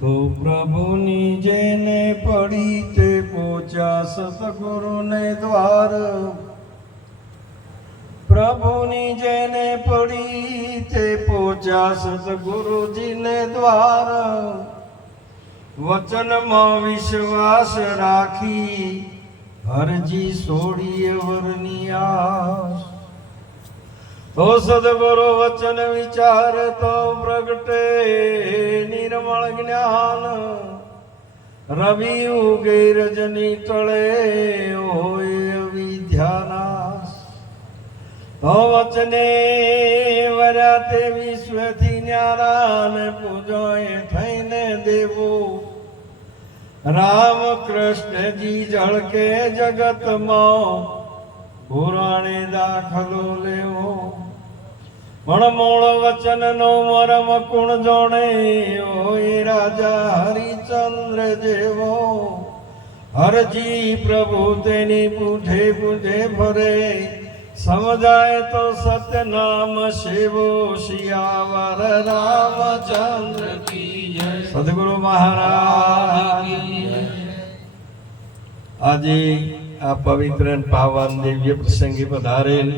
તો પ્રભુની જેને પડી તે પહોંચ્યા સતગુરુને દ્વાર. પ્રભુની જેને પડી તે પહોંચ્યા સતગુરુજીને દ્વાર. વચનમાં વિશ્વાસ રાખી હરજી છોડીએ વરની આસ. તો સદગુરુ વચન વિચાર તો પ્રગટે નિર્મળ જ્ઞાન. રવિ ઉગે રજની ટળે હોય વિદ્યાનાશ. તો વચને વરાતે વિશ્વથી ન્યારાન પૂજોય થઈને દેવું. રામ કૃષ્ણજી જળકે જગતમાં પુરાણે દાખલો લેવો. પણ મૂળ વચનનો મરમ કુણ જોણે હોય રાજા હરિચંદ્ર જેવો. હરજી પ્રભુ તેની પૂઠે પૂઠે ફરે. સમજાય તો સત્ય નામ શિવો શિયાવર રામચંદ્ર કી જય. સદગુરુ મહારાજ આજે આ પવિત્ર પાવન દિવ્ય પ્રસંગે પધારેલ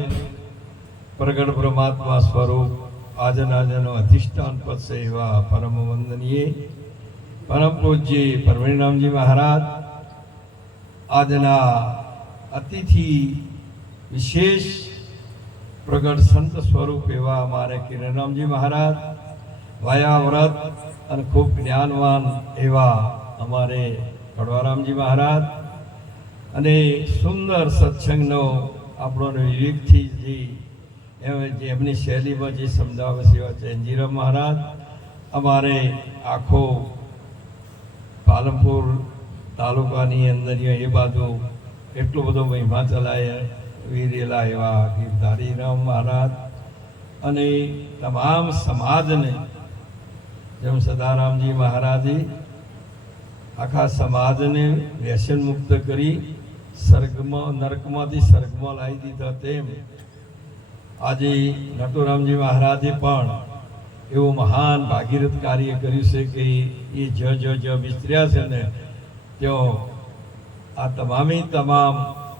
પ્રગટ પરમાત્મા સ્વરૂપ આજનો અધિષ્ઠાન પદ છે એવા પરમ વંદનીય પરમ પૂજ્ય પરમેશ્વરનામજી મહારાજ, આજના અતિથિ વિશેષ પ્રગટ સંત સ્વરૂપ એવા અમારે કિરણરામજી મહારાજ, વાયાવ્રત અને ખૂબ જ્ઞાનવાન એવા અમારે કડવારામજી મહારાજ, અને સુંદર સત્સંગનો આપણો વિવેકથી જે એમની શૈલીમાં જે સમજાવે છે એવા જયંતિરામ મહારાજ, અમારે આખો પાલનપુર તાલુકાની અંદર એ બાજુ એટલો બધો મહિમા ચલાય વીરેલા એવા ગીરધારીરામ મહારાજ, અને તમામ સમાજને જેમ સદારામજી મહારાજે આખા સમાજને વ્યસન મુક્ત કરી સ્વર્ગમાં નરકમાંથી સ્વર્ગમાં લાવી દીધા, તેમ આજે નટુરામજી મહારાજે પણ એવું મહાન ભાગીરથ કાર્ય કર્યું છે કે એ જ વિસ્તર્યા છે ને ત્યાં આ તમામ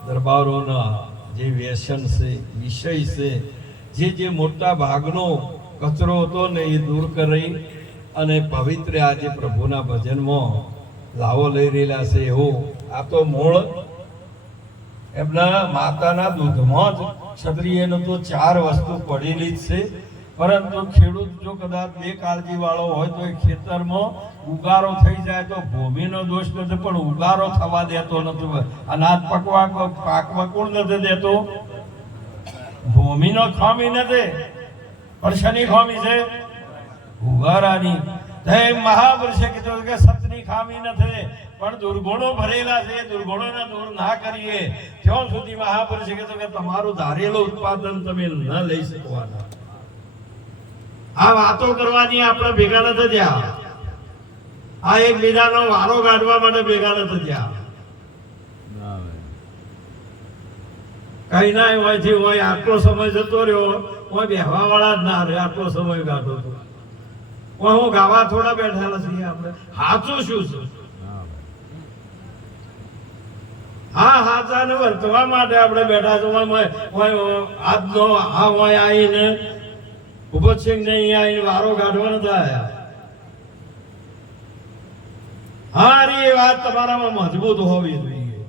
દરબારોના જે વ્યસન છે, વિષય છે, જે મોટા ભાગનો કચરો હતો ને એ દૂર કરી અને પવિત્ર આજે પ્રભુના ભજનમાં લાવો લઈ રહેલા છે. એવું આ તો મૂળ એમના માતાના દૂધમાં જ ક્ષત્રિયનો તો 4 વસ્તુ પડેલી જ છે, પરંતુ ખેડૂત જો કદાચ બે કાળજી વાળો હોય તો એ ખેતરમાં ઉગારો થઈ જાય તો ભૂમિનો દોષ નથી, પણ ઉગારો થવા દેતો નથી. અનાજ પાકવા કોણ નથી દેતો? ભૂમિનો ખામી નથી, પણ શની ખામી છે? ઉગારાની. મહાપુરુષે કીધું કે સતની ખામી નથી, પણ દુર્ગુણો ભરેલા છે, દુર્ગુણોને દૂર ના કરીએ ત્યાં સુધી મહાપુરુષે કીધું કે તમારું ધારેલું ઉત્પાદન તમે ન લઈ શકવાના. આ વાતો કરવાની આપણે ભેગા નથી થયા, આ એકબીજાનો વારો કાઢવા માટે ભેગા નથી થયા. કઈ ના હોયથી હોય આટલો સમય જતો રહ્યો હોય, બેહવા વાળા જ ના રહે, આટલો સમય કાઢો તો હું ગાવા થોડા બેઠેલા છીએ આપણે. સાચું શું છે? હા, સાચાને વર્તવા માટે આપણે બેઠા છો. આજનો આ હોય આવીને ઉભો છે નહીં આવીને વારો કાઢવા નથી આવ્યા. હારી એ વાત તમારામાં મજબૂત હોવી જોઈએ,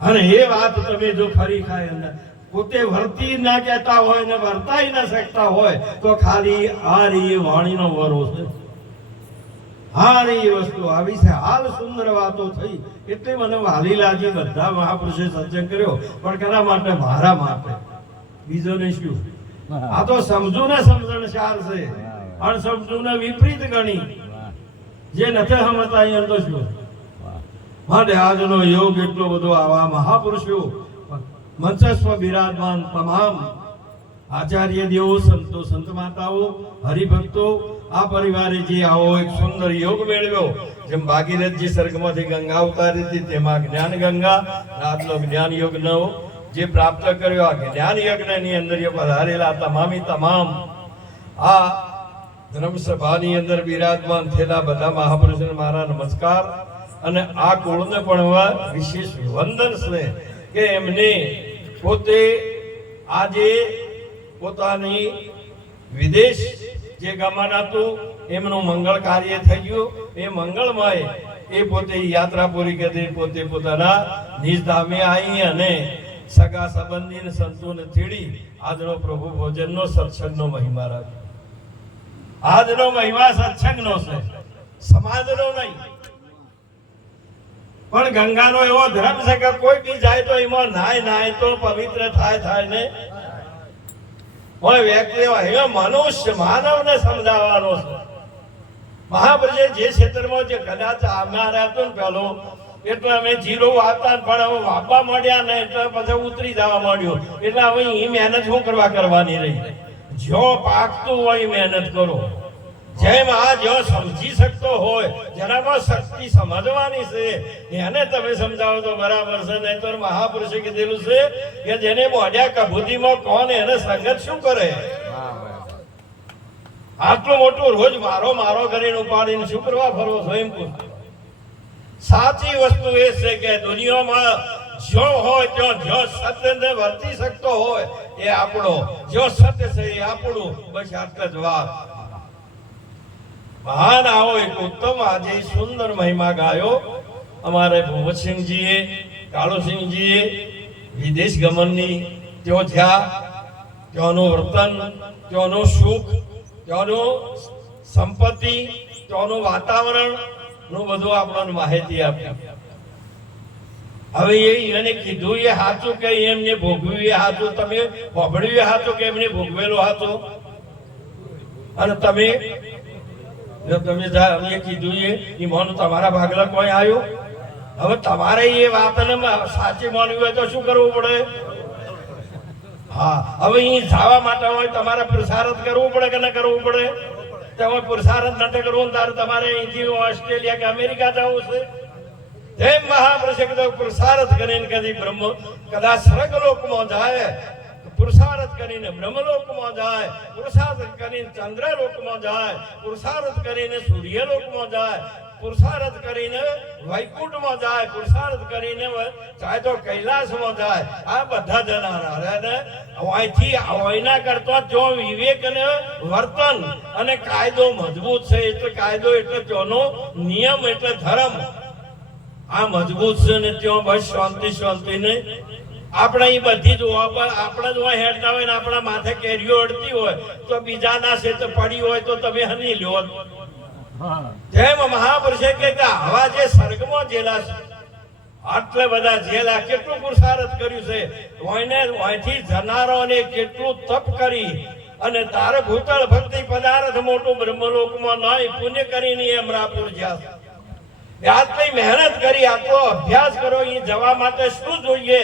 અને એ વાત તમે જો ખરી ખાય અંદર પોતે વર્તી ના કહેતા હોય ને વર્તાઈ ના શકતા હોય તો ખાલી હારી વાણીનો વરો છે. હારી વસ્તુ આવી છે. હાલ સુંદર વાતો થઈ એટલે મને વાલી લાગી. બધા મહાપુરુષે સત્સંગ કર્યો, પણ કેના માટે? મારા માટે, બીજો ને શું. આ તો સમજુ ને સમજણસાર છે, અણસમજુ ને વિપરીત ગણી જે નથી સમજતા અહીંયા તો શું. માટે આજનો યોગ એટલો બધો આવા મહાપુરુષો મંચસ્વ બિરાજમાન તમામ આચાર્ય દેવો, સંતો, સંત માતાઓ, હરિભક્તો, આ પરિવારે જે આવો એક સુંદર યોગ મેળવ્યો, જેમ ભાગીરથજી સ્વર્ગમાંથી ગંગા ઉતારી હતી તેમાં જ્ઞાન ગંગા, આજનો જ્ઞાન યોગનો જે પ્રાપ્ત કર્યો આ જ્ઞાન યજ્ઞની અંદર પધારેલા તમામ આ ધર્મસભાની અંદર બિરાજમાન થયેલા બધા મહાપુરુષોને મારા નમસ્કાર અને આ કુળને પણ વિશેષ વંદન છે કે એમને પોતે આજે પોતાની વિદેશ જે ગમન હતું એમનું મંગળ કાર્ય થઈ ગયું. એ મંગળમય એ પોતે યાત્રા પૂરી કરી પોતે પોતાના નિજ ધામે આવી અને સગા સંબંધી સંતોને તેડી આજનો પ્રભુ ભોજનનો સત્સંગનો મહિમા રાખ્યો. આજનો મહિમા સત્સંગનો છે, સમાજનો નહીં. પણ ગંગાનો એવો ધર્મ છે કે કોઈ બી જાય તો એમાં નાય તો પવિત્ર થાય ને. કોઈ વ્યક્તિ મનુષ્ય માનવને સમજાવવાનો છે. મહાપ્રભુએ જે ક્ષેત્રમાં જે કદાચ અમારા હતું ને પેલો એટલે અમે જીરો વાવતા પણ હવે વાવવા માંડ્યા ને એટલે પછી ઉતરી જવા માંડ્યું. એટલે હવે એ મહેનત શું કરવાની રહી? જો પાકતું હોય મહેનત કરો. જેમ આ જો સમજી શકતો હોય જેનામાં શક્તિ સમજવાની છે એને તમે સમજાવો તો બરાબર છે. નહીં તો મહાપુરુષે કીધેલું છે કે જેને મોઢ્યા કભૂતિમાં કોણ એને સંગત શું કરે? આટલું મોટું રોજ મારો કરીને ઉપાડીને શું કરવા ફરવો છો એમ પૂછ. સાચી વસ્તુ એ છે કે દુનિયામાં જો હોય ત્યાં જો સત્યને વર્તી શકતો હોય એ આપણો, જો સત્ય છે એ આપણું. બસ આટલા જ વાત. મહાન આવો એક ઉત્તમ આજે સુંદર મહિમા ગાયો અમારે ભૂપતસિંહજીએ, કાળુસિંહજીએ. વિદેશ ગમનની તેઓ થયા, ત્યાંનું વર્તન, ત્યાંનું સુખ, ત્યાંનું સંપત્તિ, ત્યાંનું વાતાવરણ નું બધું આપણને માહિતી આપી. હવે એને કીધું એ સાચું કે એમને ભોગવ્યું એ સાચું? તમે ભોગવ્યું એ સાચું કે એમને ભોગવેલું સાચું? અને તમે કીધું એ મોનું તમારા ભાગલા કોઈ આવ્યું? હવે તમારે એ વાતને સાચી માનવી હોય તો શું કરવું પડે? હા, હવે અહીં જવા માટે હોય તમારે પુરુષાર્થ કરવું પડે કે ન કરવું પડે? તમે પુરુષાર્થ નથી કરવું તારે તમારે અહીંથી ઓસ્ટ્રેલિયા કે અમેરિકા જવું છે. જેમ મહાપુરુષે કીધું પુરુષાર્થ કરીને કદી બ્રહ્મ કદાચ સ્વર્ગલોકમાં જાય, પુરુષાર્થ કરીને બ્રહ્મલોકમાં જાય, પુરુષાર્થ કરીને ચંદ્રલોકમાં જાય, પુરુષાર્થ કરીને સૂર્યલોકમાં જાય, પુરુષાર્થ કરીને વૈકુંઠમાં જાય, પુરુષાર્થ કરીને ચાહે તો કૈલાસમાં જાય. આ બધા જનારા ને અહીંથી અહીંના કરતા જો વિવેક અને વર્તન અને કાયદો મજબૂત છે એટલે કાયદો એટલે તેનો નિયમ એટલે ધર્મ આ મજબૂત છે ને ત્યાં બસ શાંતિ ને આપણે એ બધી જ આપણે જ હોય હેડતા હોય ને આપણા માથે કેરીઓ અડતી હોય તો બીજાના છે તો પડી હોય તો તમે હની લ્યો. જેમ મહાપુરુષે કે આવા જે સ્વર્ગમાં જેલા છે આટલા બધા જેલા કેટલું પુરુષાર્થ કર્યું છે, અહીંથી જનારોને કેટલું તપ કરી અને તારે ભૂતળ ભક્તિ પદાર્થ મોટું બ્રહ્મલોકમાં નહીં પુણ્ય કરીને અમરાપુર જ્યાં આટલી મહેનત કરી, આટલો અભ્યાસ કરો. એ જવા માટે શું જોઈએ?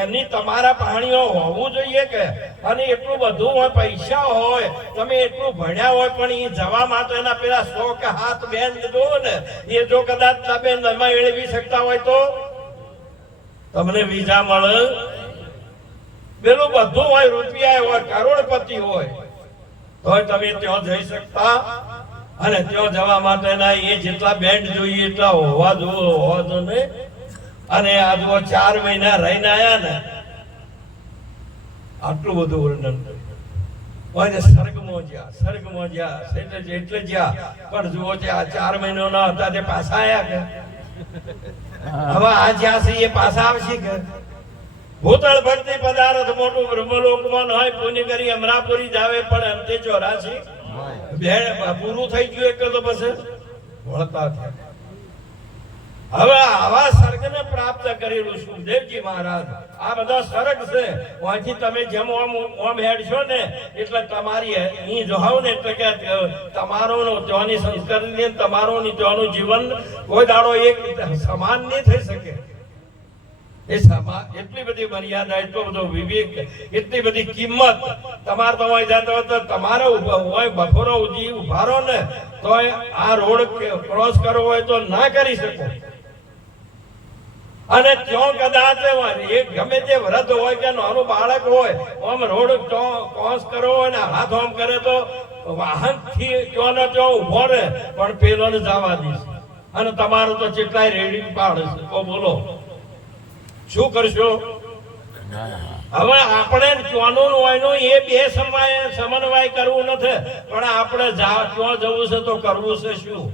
એમની તમારા પાણીઓ હોવું જોઈએ કે અને એટલું બધું હોય, પૈસા હોય, તમે એટલું ભણ્યા હોય, પણ એ જવા માટે એના પેલા 100 કે હાથ બેન દો ને એ જો કદાચ તમે નમાં એળવી શકતા હોય તો તમને વિઝા મળે. પેલું બધું હોય, રૂપિયા હોય, કરોડપતિ હોય તો તમે ત્યાં જઈ શકતા. અને ત્યાં જવા માટેના એ જેટલા બેન્ડ જોઈએ એટલા હોવા જો ને. અને આ જો 4 મહિના રહીને આયા ને આટલું બધું વર્ણન કર્યું. સ્વર્ગમાં જ્યાં એટલે જ્યાં પણ જુઓ છે આ 4 મહિનો ના હતા તે પાછા આયા કે હવે આ જ્યાં છે એ પાછા આવશે કે? ભૂતળ ભક્તિ પદાર્થ મોટું બ્રહ્મલોકમાં હોય પુણ્ય કરી અમરાપુરી જાવે પણ અંતે 84 પૂરું થઈ ગયું એટલે તો પછી વળતા થયા. હવે આવા સ્વર્ગને પ્રાપ્ત કરેલું સુખદેવજી મહારાજ આ બધા સ્વર્ગ છે. અહીંથી તમે જેમ ઓમ હેડશો ને એટલે તમારી અહીં જોહાવ ને એટલે કે તમારો ત્યાંની સંસ્કૃતિ તમારું ત્યાંનું જીવન કોઈ દાડો એક સમાન નહીં થઈ શકે. એ એટલી બધી મર્યાદા, એટલો બધો વિવેક, એટલી બધી કિંમત. તમારે તો હોય જતો હોય તો તમારે હોય બપોરો ઉભા રહો ને તો આ રોડ ક્રોસ કરવો હોય તો ના કરી શકો. અને ત્યાં કદાચ એક ગમે તે વૃદ્ધ હોય કે નાનું બાળક હોય આમ રોડ ક્રોસ કરવો હોય ને હાથ આમ કરે તો વાહનથી ત્યાં ને ત્યાં ઉભો રહે પણ પેલોને જવા દઈશ અને તમારું તો કેટલાય રેડી પાડે છે. તો બોલો શું કરશો? હવે આપણે ત્યાંનું હોયનું એ બે સમન્વય કરવું નથી, પણ આપણે ત્યાં જવું છે તો કરવું છે શું?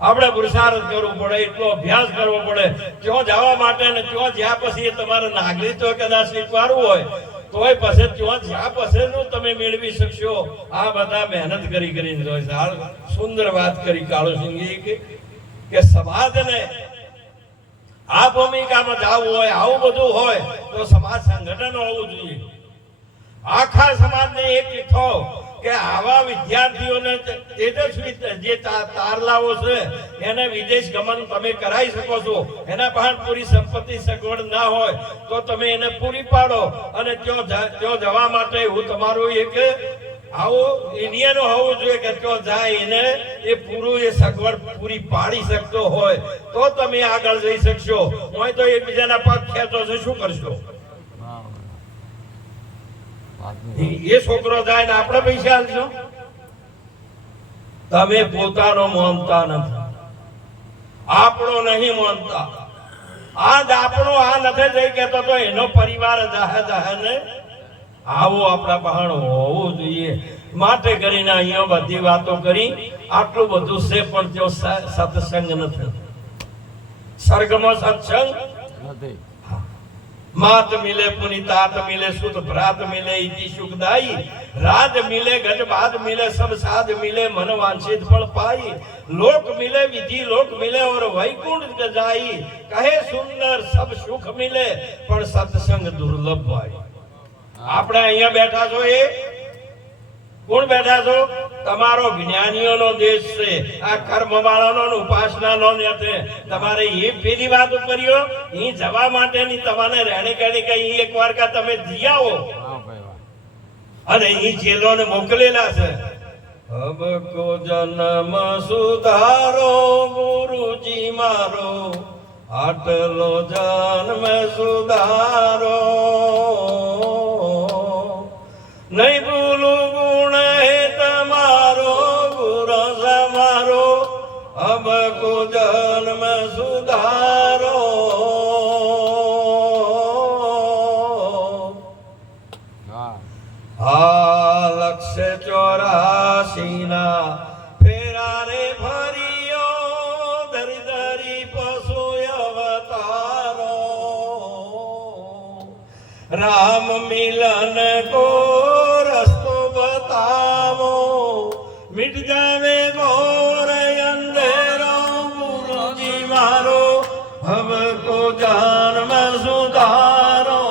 આપણે પુરુષાર્થ કરવું પડે, એટલો અભ્યાસ કરવો પડે ત્યાં જવા માટે. ને ત્યાં જ્યાં પછી તમારે નાગરિકત્વ કદાચ સ્વીકારવું હોય તોય પછી ત્યાં જ્યાં પછીનું તમે મેળવી શકશો. આ બધા મહેનત કરીને જોઈ છે. સુંદર વાત કરી કાળુસિંહજી કે સમાજને આ ભૂમિકામાં જવું હોય, આવું બધું હોય તો સમાજ સંગઠન હોવું જોઈએ. આખા સમાજને એક થો કે આવા વિદ્યાર્થીઓને તેજસ્વી જે તારલાઓ છે એને વિદેશ ગમન તમે કરાવી શકો છો. એના પાસે પૂરી સંપત્તિ સગવડ ના હોય તો તમે એને પૂરી પાડો અને ત્યાં જવા માટે હું તમારું એક આવું ઇન્ડિયન હોવું જોઈએ કે ત્યાં જાય એને એ પૂરું એ સગવડ પૂરી પાડી શકતો હોય તો તમે આગળ જઈ શકશો. હોય તો એકબીજાના પગ ખેંચો છો, શું કરશો? એ છોકરો જાય ને આપણે પૈસા આલશો? તમે પોતાનો માનતા નથી, આપણો નહીં માનતા. આજ આપણો આ નથી જઈ કેતો તો એનો પરિવાર જાહે ને આવો આપણા પહાણ હોવું જોઈએ. માટે કરીને અહીંયા બધી વાતો કરી, આટલું બધું છે પણ તેઓ સત્સંગ નથી. સ્વર્ગમાં સત્સંગ નથી. માત મિલે પુનિતાત મિલે સુત ભ્રાત મિલે ઇતિ સુખદાઈ રાજ મિલે ગજ બાદ મિલે સબ સાધ મિલે મન વાંછિત ફળ પાઈ લોક મિલે વિધિ લોક મિલે और वैकुंठ जाई કહે સુંદર સબ સુખ મિલે પણ સત્સંગ દુર્લભ હોય. આપણે અહીંયા બેઠા છો એ કોણ બેઠા છો? તમારો જ્ઞાનીઓનો દેશ છે. આ કર્મ વાળાનો ઉપાસનાનો નથી. તમારે એ પેલી વાત કર્યો એ જવા માટેની તમારે રહેણી કહેણી કઈ એકવાર કા તમે જી આવો અને એ જેલોને મોકલેલા છે. અબ કો જન્મ સુધારો ગુરુજી મારો, આટલો જન્મ સુધારો નહીં ભૂલું ગુણ હે તમારો ગુરુ સમારો. અબ કો જન્મ સુધારો આ લક્ષ્ય 84 ના ફેરા રે ભર્યો ધરી ધરી પશુ અવતારો. રામ મિલન કો રસ્તો બતાવો મિટ જાવે ઘોર અંધેરો ગુરુજી મારો. ભવ કો જન્મ સુધારો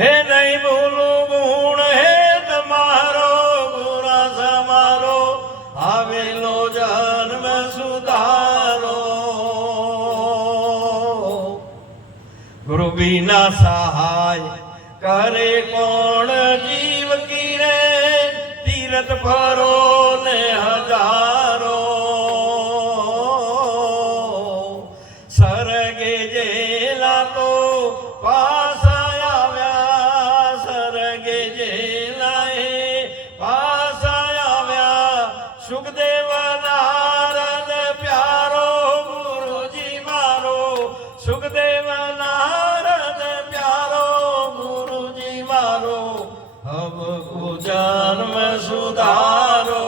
હે નહીં ભૂલું ગુણ હે તમારો ગુરુ સમારો. આવેલો જન્મ સુધારો ગુરુ વિના સહાય કરે કોણ જીવ કી રે. તીરથ ફરો ને હજારો સરગે જેલા તો પાસ આવ્યા. સરગે જેલા એ પાસ આવ્યા. સુખદેવ નારદ પ્યારો ગુરુજી મારો. સુખદેવ નારદ પ્યારો ગુરુજી મારો. હવ કો જન્મ સુધારો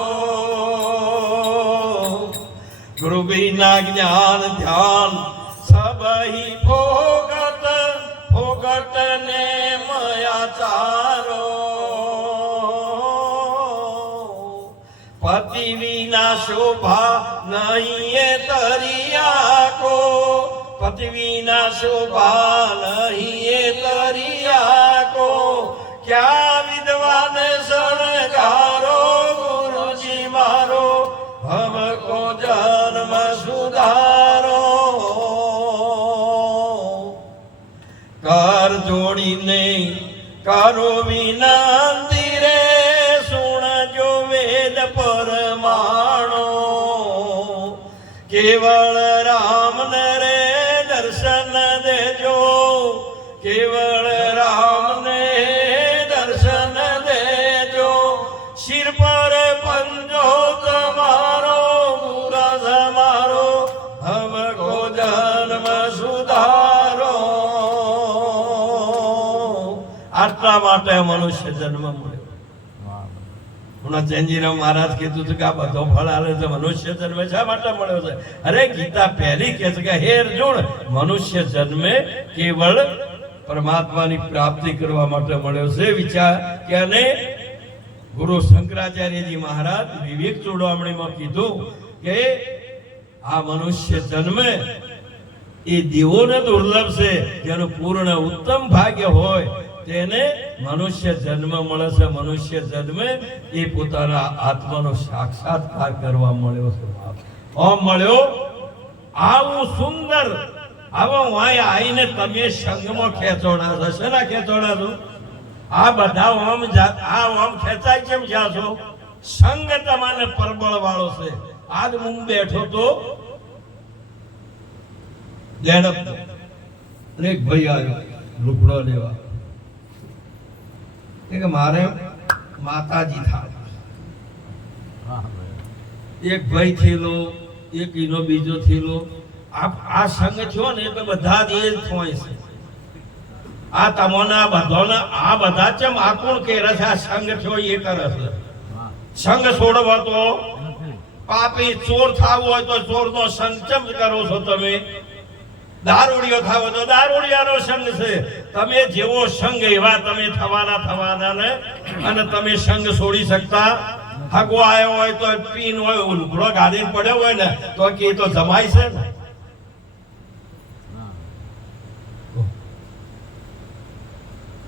ગુરુ વિના જ્ઞાન ધ્યાન સબહી ફોગટ. ફોગટ ને મયા ચારો. પતિ વિના શોભા નહીં એ તરિયા કો. પતિ વિના શોભા નહીં એ તરિયા કો. ક્યાં વિદ્વાન શણગારો ગુરુજી મારો. હમ કો જન્મ સુધારો કર જોડીને કરો વિનંતી રે. સુણજો વેદ પરમાણો કેવળ રામ ને રે દર્શન દેજો. કેવળ રામ ને દર્શન શિર પર પંજો તમારો મુરસ મારો હમકો જન્મ સુધારો. આટલા માટે મનુષ્ય જન્મ મળ્યો. હમણાં ચેન્જીરામ મહારાજ કીધું હતું કે આ બધો ફળ આલે છે મનુષ્ય જન્મ શા માટે મળ્યો છે? અરે ગીતા પહેલી કહે છે કે હે અર્જુન, મનુષ્ય જન્મે કેવળ પરમાત્માની પ્રાપ્તિ કરવા માટે મળ્યો છે. વિચાર કે અને ગુરુ શંકરાચાર્યજી મહારાજ વિવેક ચૂડામણીમાં કીધું કે આ મનુષ્ય જન્મે એ દેવોને દુર્લભ છે, જેનું પૂર્ણ ઉત્તમ ભાગ્ય હોય તેને મનુષ્ય જન્મ મળે છે. મનુષ્ય જન્મે એ પોતાના આત્માનો સાક્ષાત્કાર કરવા મળ્યો છે. ઓમ મળ્યો આવું સુંદર આવા વાય આઈને તમે સંગમાં ખેંચોણા છો. શેના ખેંચોણા છો? આ બધા ઓમ ખેંચાય કેમ જ્યાં છો? સંગ તમારે પરબળ વાળો છે. આજ હું બેઠો તો દેડપ એક ભાઈ આવ્યો લુગડો લેવા કે મારે માતાજી થાય. એક ભાઈ થયેલો, એક ઈનો બીજો થયેલો. આ સંગ થયો ને એટલે બધા જ એ જ હોય છે. આ તમોના બધાના આ બધા ચમ આ કોણ કરે છે? આ સંગ થયો એ કરે છે. સંગ છોડવો તો પાપી, ચોર થવું હોય તો ચોરનો સંગ ચમ કરો છો તમે? દારૂડિયો થાવ તો દારૂડિયાનો સંગ છે. તમે જેવો સંગ એવા તમે થવાના ને. અને તમે સંગ છોડી શકતા? હગો આવ્યો હોય તો પીન હોય લુગડો ગાડીને પડ્યો હોય ને તો કે તો જમાય છે ને.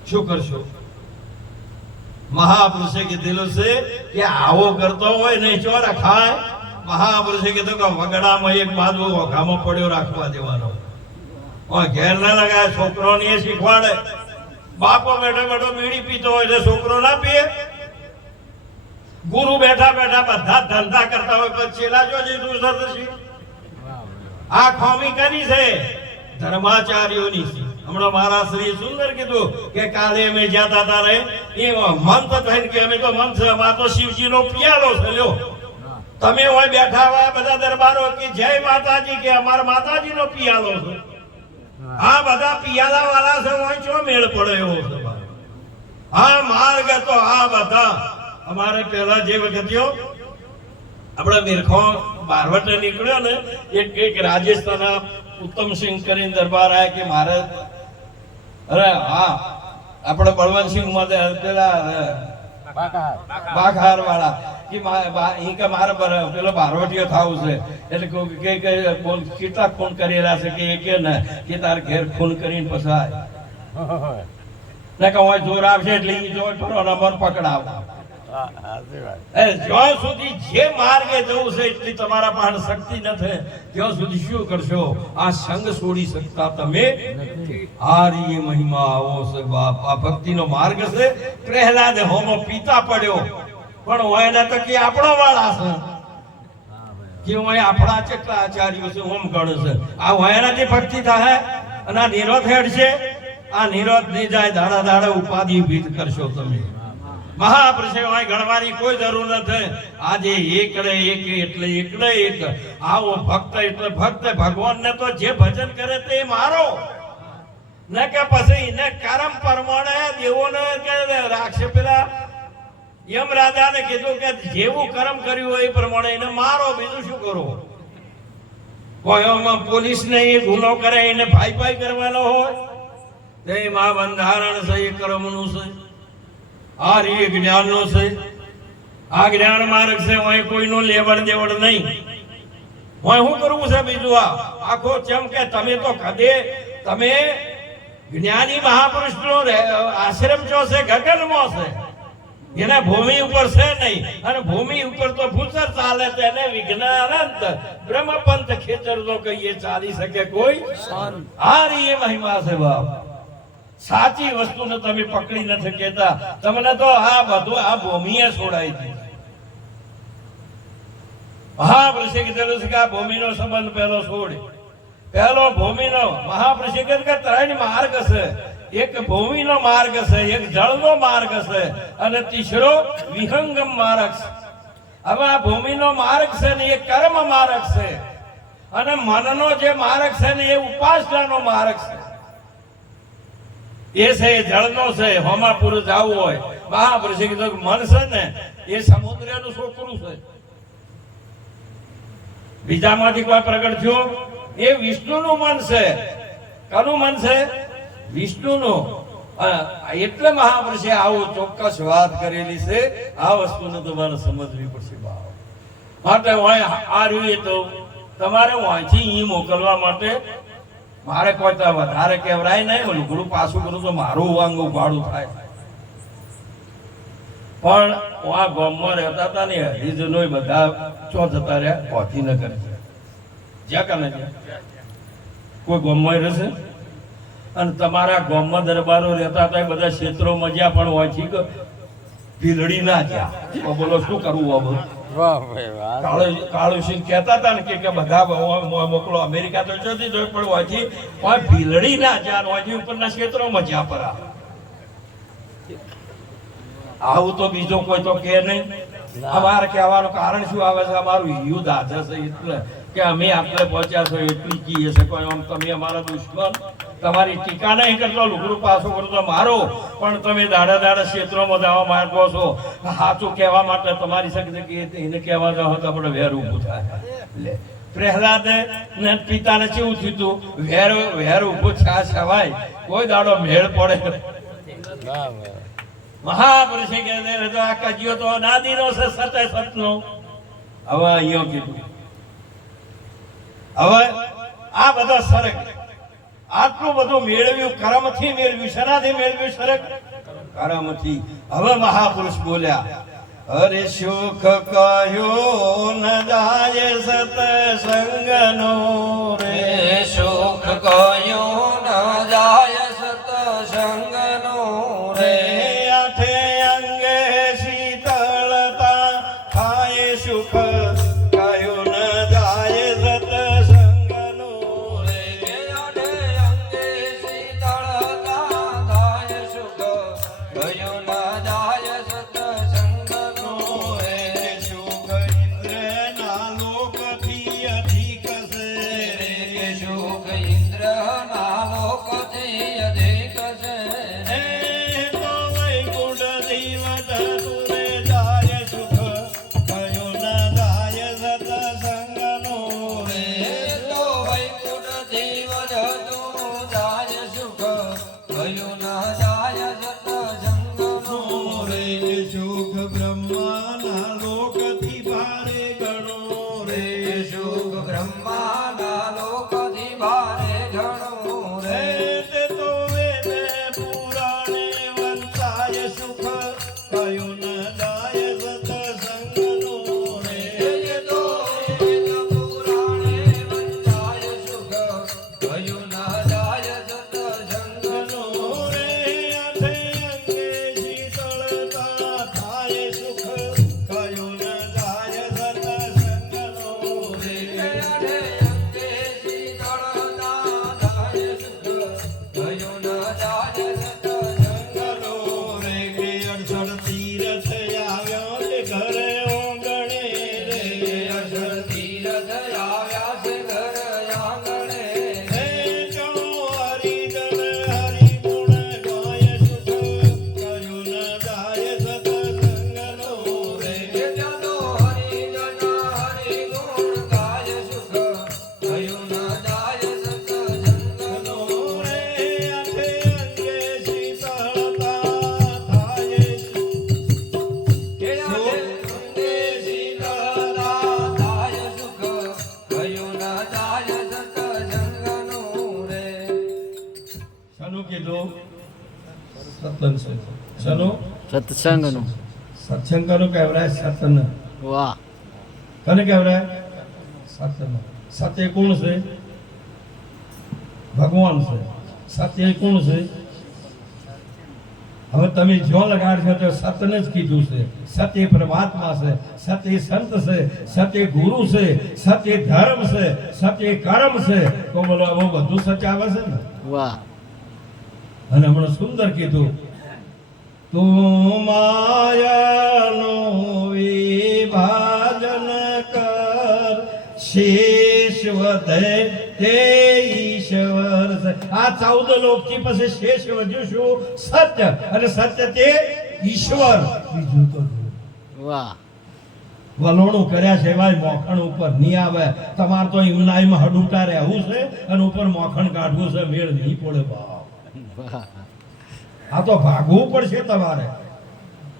શું કરશો? મહાપુરુષે કીધેલું છે કે આવો કરતો હોય નહીં ચો રખાય. મહાપુરુષે કીધું કે વગડામાં એક બાજુ ઓઘામાં પડ્યો રાખવા દેવાનો. ઘેર ના લગાય. છોકરો ને શીખવાડે. બાપો બેઠો બેઠો બીડી પીતો હોય તો છોકરો ના પીએ. ગુરુ બેઠા બેઠા બધા ધંધા કરતા હોય પછી લાજો જઈશું. આ ખોમી કરી છે ધર્માચાર્યોની છે. હમણાં મારા શ્રી સુંદર કીધું કે કાલે અમે જ્યાં હતા રે એ મંત થઈને કે અમે તો મંત છે, આ તો શિવજી નો પિયાલો છે. લ્યો તમે હોય બેઠા હોય બધા દરબારો કે જય માતાજી કે અમારા માતાજી નો પિયાલો છે. આ બધા પિયાલા વાળા છે. હોય ચો મેળ પડે એવો છે. આ માર્ગ તો આ બધા અમારે પેલા જે વખત આપડે મિરખો બારવટ નીકળ્યો ને એક રાજસ્થાન ઉત્તમસિંહ કરીને દરબાર આવ્યા કે મારે અરે હા આપણે બળવંતસિંહ માં પેલા બાઘાર વાળા કે મારે પેલો બારવટીયો થવું છે. એટલે કેટલા ખૂન કરેલા છે કે કે તાર ઘેર ખૂન કરીને પસાય ને કે હોય જોર આવશે એટલે જોર ફરો નંબર પકડાવ. જ્યાં સુધી જે માર્ગે જવું છે એટલી તમારા પાસે શક્તિ નથી ત્યાં સુધી શું કરશો? આ સંગ છોડી શકતા તમે? હારી મહિમા આવો છે બાપ. આ ભક્તિનો માર્ગ છે. પ્રહલાદ હોમો પિતા પડ્યો પણ હોય ને તો કે આપણો વાળા છે કે હોય આપણા કેટલા આચાર્યો છે હોમ ગણ છે. આ હોયનાથી ભક્તિ થાય અને આ નિરોધ હેડ છે. આ નિરોધ નહીં જાય દાડા દાડા ઉપાધિ ભીત કરશો તમે. મહાપુરુષે ગણવાની કોઈ જરૂર નથી. આજે એકડે એક એટલે એકડે એક. આવો ભક્ત એટલે ભક્ત. ભગવાન ને તો જે ભજન કરે તે મારો ને કે પછી એને કર્મ પ્રમાણે દેવોને કે રાખશે. પેલા યમ રાજાને કીધું કે જેવું કર્મ કર્યું હોય એ પ્રમાણે એને મારો. બીજું શું કરો? કોઈ પોલીસ ને એ ગુનો કરે એને ભાઈ કરવાનો હોય તે માં બંધારણ છે એ કર્મનું છે. આ રી જ્ઞાન નો છે. આ જ્ઞાન માર્ગ છે. હોય કોઈનું લેવડ દેવડ નહીં. હોય શું કરવું છે બીજું? આ આખો જેમ કે તમે તો કદે તમે જ્ઞાની મહાપુરુષ નો આશ્રમ જો છે ગગનમાં છે. એને ભૂમિ ઉપર છે નહીં. અને ભૂમિ ઉપર તો ભૂસર ચાલે તેને વિજ્ઞાનંત બ્રહ્મપંથ ખેતર તો કહીએ ચાલી શકે કોઈ. આ રી મહિમા છે બાપ. સાચી વસ્તુને તમે પકડી નથી કેતા. તમને તો આ બધું આ ભૂમિએ છોડાઈ દીધું. મહાપુરુષે કીધેલું છે કે આ ભૂમિનો સંબંધ પહેલો છોડ. પહેલો ભૂમિનો મહાપુરુષે કીધું કે ત્રણ માર્ગ છે. એક ભૂમિનો માર્ગ છે, એક જળનો માર્ગ છે અને ત્રીસરો વિહંગમ માર્ગ છે. હવે આ ભૂમિનો માર્ગ છે ને એ કર્મ માર્ગ છે અને મનનો જે માર્ગ છે ને એ ઉપાસનાનો માર્ગ છે. એ છે જળનો છે. હોમાપુર જવું હોય, મહાપુરુષે કીધું કે મન છે ને એ સમુદ્રનું છોકરું છે. બીજામાંથી કોઈ પ્રગટ થયું એ વિષ્ણુનું મન છે. કોનું મન છે? વિષ્ણુનું. એટલે મહાપુરુષે આવું ચોક્કસ વાત કરેલી છે. આ વસ્તુને તમારે સમજવી પડશે ભાવ માટે. આ રહ્યું તો તમારે વાંચી અહીં મોકલવા માટે મારે કોઈ વધારે કહેવરાય નહીં. લુગડું પાછું કરું તો મારું વાંગ ઉપાડું થાય. પણ આ ગામમાં રહેતા હતા ને હરિજનો બધા ચો જતા રહ્યા, પહોંચી ન કરે જ્યાં કાને કોઈ ગામમાં રહેશે. અને તમારા ગામમાં દરબારો રહેતા હતા એ બધા ક્ષેત્રોમાં જ્યાં પણ વાંચી ભીલડી ના જ્યાં. બોલો શું કરવું? કાળુસિંહ કહેતા હતા ને કે બધા મોકલો અમેરિકા તો જોતી જોઈ પણ વાંચી ભીલડી ના જ્યાં વાંચી ઉપરના ક્ષેત્રોમાં જ્યાં પર આવું તો બીજો કોઈ તો કે નહીં. અમારે કહેવાનું કારણ શું આવે છે? અમારું યુદ્ધ હાજર છે એટલે કે અમે આપણે પહોંચ્યા છો એટલી કહીએ છે. કોઈ આમ તમે અમારા દુશ્મન, તમારી ટીકા નહીં કરતો, લુગડું પાછું કરું તો મારો, પણ તમે દાડા દાડા ક્ષેત્રોમાં જવા માંગો છો. સાચું કહેવા માટે તમારી શક્તિ કે એને કહેવા જાઓ તો આપણે વેર ઊભું થાય. પ્રહલાદ ને પિતાને કેવું થયું હતું? વેર ઊભું થયા સવાય કોઈ દાડો મેળ પડે. મહાપુરુષે કે આ કજિયો તો નાદીનો છે, સતે સતનો. હવે અહીંયા કીધું હવે આ બધા સરક આટલું બધું મેળવ્યું, કર્મથી મેળવ્યું. શેનાથી મેળવ્યું? સરક કર્મથી. હવે મહાપુરુષ બોલ્યા, અરે સુખ કહ્યું ન જાય સતસંગનો રે, સુખ કહ્યું ન જાય સતસંગનો રે. આઠે અંગે શીતળતા થાય સુખ કહ્યું ન જાય સતસંગનો રે. આઠે અંગે શીતળતા થાય સુખ કહ્યું ન જાય સતસંગનો રે. સુખ ઇન્દ્રના લોકથી અધિક છે રે, સુખ ઇન્દ્રના લોકથી અધિક છે. તો વૈકુંઠ જીવત તુરે જાય સુખ કયો ન જાય સતસંગનો રે. તો વૈકુંઠ જીવ જતું જાય સુખ કહ્યું ન જાય સતસંગનો રે. સુખ બ્રહ્માના લોકથી ભારે ગણો રે, સુખ બ્રહ્માના લોકથી ભારે ઘણો રે. તે તો વેદ પુરાણે વંચાય સુખ કયો ન જાય સતસંગનો રે. તો વેદ પુરાણે વંચાય સુખ કહ્યું ન જાય સતસંગનો રે. આઠે અંગે શીતળતા થાય સુખ કયો ન જાય સતસંગનો રે. આઠે અંગે શીતળતા થાય સુખ કહ્યું ન જાય સતસંગનો રે. કે 68 તીરથ આવ્યો તે ઘરે ઓગણે રે, 68 તીરથ આવ્યા છે ઘર આંગણે. હે કહો હરિજન હરિગુણ ગાય સુખ કયું ન જાય સતસંગનો રે. ચાલો હરિજન હરિગુણ ગાય સુખ કહ્યું ન જાય સતસંગનો રે. આઠે અંગે શીતળતા થાય હે આઠે અંગે શીતળતા થાય સુખ કહ્યું ન જાય સતસંગનો રે. શાનું કીધું? સતન છે. શાનું? સત્સંગનું. સત્સંગનું કહેવાય સતન. વાહ. કને કહેવાય? સતન. સત્ય કોણ છે? ભગવાન છે. સત્ય કોણ છે? હવે તમે જો લગાડશો તો સતને જ કીધું છે. સત્ય પરમાત્મા છે, સત્ય સંત છે, સત્ય ગુરુ છે, સત્ય ધર્મ છે, સત્ય કર્મ છે. તો બોલો હવે બધું સત્ય આવે છે ને? વાહ. અને હમણાં સુંદર કીધું, તું માયાનું વિભાજન કર, શેષ વધે તે ઈશ્વર. આ 14 લોકથી પછી શેષ વધ્યું શું? સત્ય. અને સત્ય તે ઈશ્વર. બીજું તો વાહ વલોણું કર્યા સિવાય મોખણ ઉપર નહીં આવે. તમારે તો ઈમનાઈમાં હડુટા રહેવું છે અને ઉપર મોખણ કાઢવું છે, મેળ નહીં પડે બાપ. વાહ આ તો ભાગવું પડશે તમારે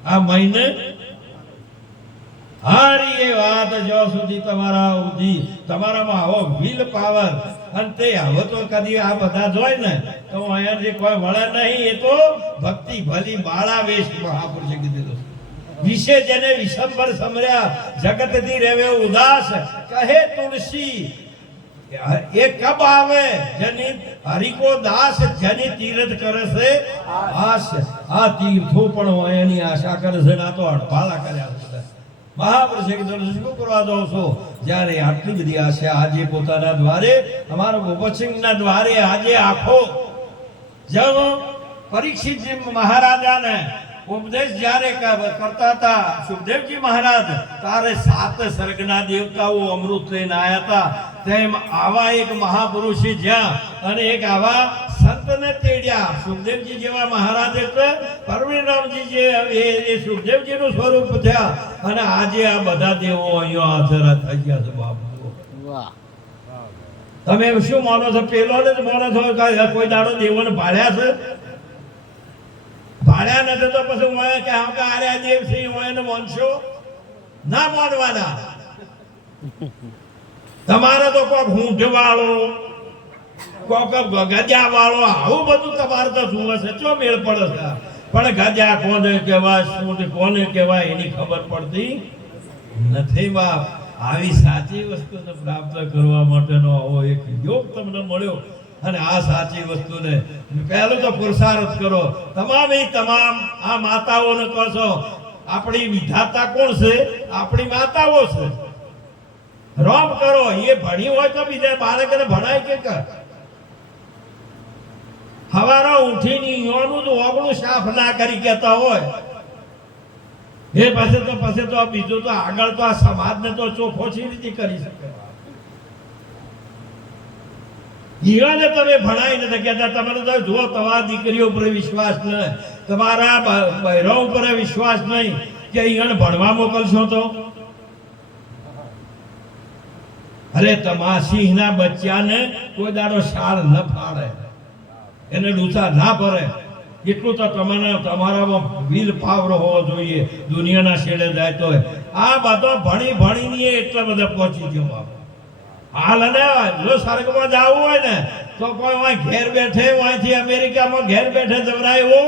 આ મહિને. હારી એ વાત જ્યાં સુધી તમારામાં આવો વિલ પાવર અને તે હવે તો કદી આ બધા જોય ને તો અહીંયા જે કોઈ વળે નહીં, એ તો ભક્તિ ભલી બાળા વેશ મહાપુરુષે કીધેલું. વિશે જેને વિશંબર સમર્યા, જગતથી રેવે ઉદાસ, કહે તુલસી એ કબ આવે જેની હરિકો દાસ, જેની તીર્થ કરે છે આશ. આ તીર્થો પણ હોય એની આશા કરે છે, ના તો અડભાલા કર્યા છે. મહાપુરુષે કીધું શું કરવા દો છો? જ્યારે આટલી બધી આશા આજે પોતાના દ્વારે, અમારા ગોપતસિંહના દ્વારે આજે આખો જેમ પરીક્ષિતજી મહારાજાને ઉપદેશ જ્યારે કરતા હતા સુખદેવજી મહારાજ, તારે 7 સ્વર્ગના દેવતાઓ અમૃત લઈને આવ્યા હતા, તેમ આવા એક મહાપુરુષે જ્યાં અને એક આવા સંતને તેડ્યા. સુખદેવજી જેવા મહારાજ એટલે પરવીરરામજી જે એ સુખદેવજીનું સ્વરૂપ થયા. અને આજે આ બધા દેવો અહીંયા હાજર થઈ ગયા છે બાપુ. વાહ તમે શું માનો છો? પેલો ને જ માનો છો? કોઈ દાડો દેવોને ભાળ્યા છે? ભાડ્યા નથી તો પછી હું કે આર્યા દેવ છે હું એને માનશો? ના માનવાના. તમારે તો કોક હૂંઢ વાળો, કોક ગજા વાળો, આવું બધું તમારે તો જુએ છે. ચો મેળ પડે છે? પણ ગજા કોને કહેવાય, સૂંઢ કોને કહેવાય એની ખબર પડતી નથી બાપ. આવી સાચી વસ્તુને પ્રાપ્ત કરવા માટેનો આવો એક યોગ તમને મળ્યો. અને આ સાચી વસ્તુને પહેલું તો પુરુષાર્થ કરો. તમામ આ માતાઓને કહો છો, આપણી વિધાતા કોણ છે? આપણી માતાઓ છે. રોમ કરો. એ ભણી હોય તો બીજા બાળકને ભણાય કે કર? હવારો ઉઠીને યોનું જ ઓગણું સાફ ના કરી કહેતા હોય એ પછી તો બીજું તો આગળ તો આ સમાજને તો ચોખ્ખો છે રીતે કરી શકે. ઈવાને તમે ભણાઈ નથી કહેતા. તમે તો જુઓ, તમારા દીકરીઓ ઉપર વિશ્વાસ નહીં, તમારા બહેરો ઉપર વિશ્વાસ નહીં કે ઈવાને ભણવા મોકલશો તો? અરે તમારા સિંહના બચ્ચાને કોઈ દાડો શાળ ન ફાડે, એને ડૂચા ના ભરે, એટલું તો તમારામાં વિલ પાવર હોવો જોઈએ. દુનિયાના છેડે જાય તો આ બધો ભણીને એટલા બધા પહોંચી ગયો બાપ. હાલ ને જો સ્વર્ગમાં જવું હોય ને તો કોઈ ઘેર બેઠે અહીંથી અમેરિકામાં ઘેર બેઠે જવરાય, એવું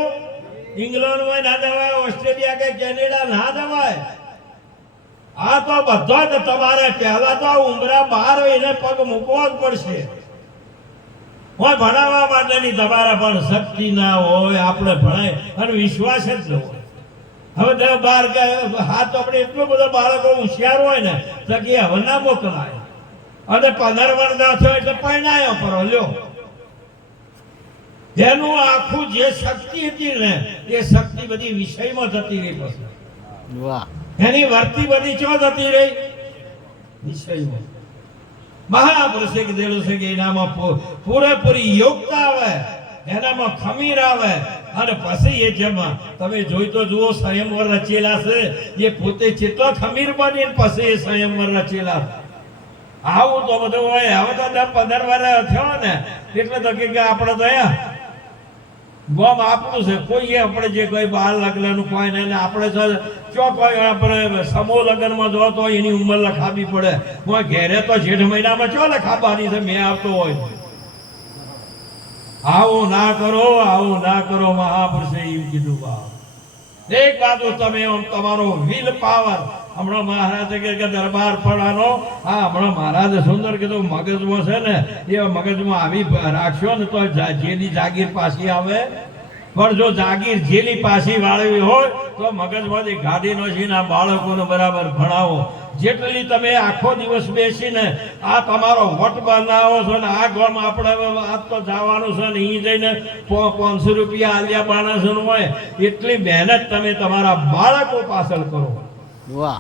ઇંગ્લેન્ડમાં ના જવાય, ઓસ્ટ્રેલિયા કે કેનેડા ના જવાય. આ તો બધો જ તમારે પહેલા તો ઉંબરા બહાર એને પગ મૂકવો જ પડશે. હોય ભણાવવા માટેની તમારા પણ શક્તિ ના હોય, આપણે ભણાય અને વિશ્વાસ જ ન હોય. હવે 10-12 હાથ આપણે એટલું બધો બાળકો હોશિયાર હોય ને તો કે હવે ના મોકલાય. અને 15 વર્ષના થયો એટલે પરણાયો કરો લ્યો. એનું આખું જે શક્તિ હતી ને એ શક્તિ બધી વિષયમાં જતી રહી. પછી વાહ એની વર્તી બધી ચો જતી રહી? વિષયમાં. મહાપુરુષે કીધેલું છે કે એનામાં પૂરેપૂરી યોગતા આવે, એનામાં ખમીર આવે. અને પછી એ જેમાં તમે જોઈ તો જુઓ સંયમવર રચેલા છે, એ પોતે ચેટલો ખમીર બની પછી એ સંયમવર રચેલા. આવું તો બધું હોય. હવે તો 10-15 વર્ષ થયો ને એટલે તો કે આપણે તો ગોમ આપણું છે. કોઈ આપણે જે કોઈ બાળ લગ્નનું કોઈ નહીં, આપણે ચો કોઈ આપણે સમૂહ લગ્નમાં જો તો એની ઉંમર લખાવી પડે. હું ઘેરે તો જેઠ મહિનામાં ચો લખાવવાની છે મેં આવતો હોય. આવું ના કરો મહાપુરુષે એમ કીધું બાપ. એક બાજુ તમે તમારો વિલ પાવર, હમણાં મહારાજે કે દરબાર પડવાનો, હા હમણાં મહારાજે સુંદર કીધું મગજમાં છે ને એ મગજમાં આવી રાખશો ને તો જેની જાગીર પાછી આવે પણ જો જાગીર જેલી પાછી વાળવી હોય તો મગજમાંથી ગાડીનો છે ને આ બાળકોને બરાબર ભણાવો. જેટલી તમે આખો દિવસ બેસીને આ તમારો વટ બનાવો છો ને આ ગામ આપણે આજ તો જવાનું છે ને અહીં જઈને 500 રૂપિયા આલ્યા બાણસન હોય એટલી મહેનત તમે તમારા બાળકો પાછળ કરો. વાહ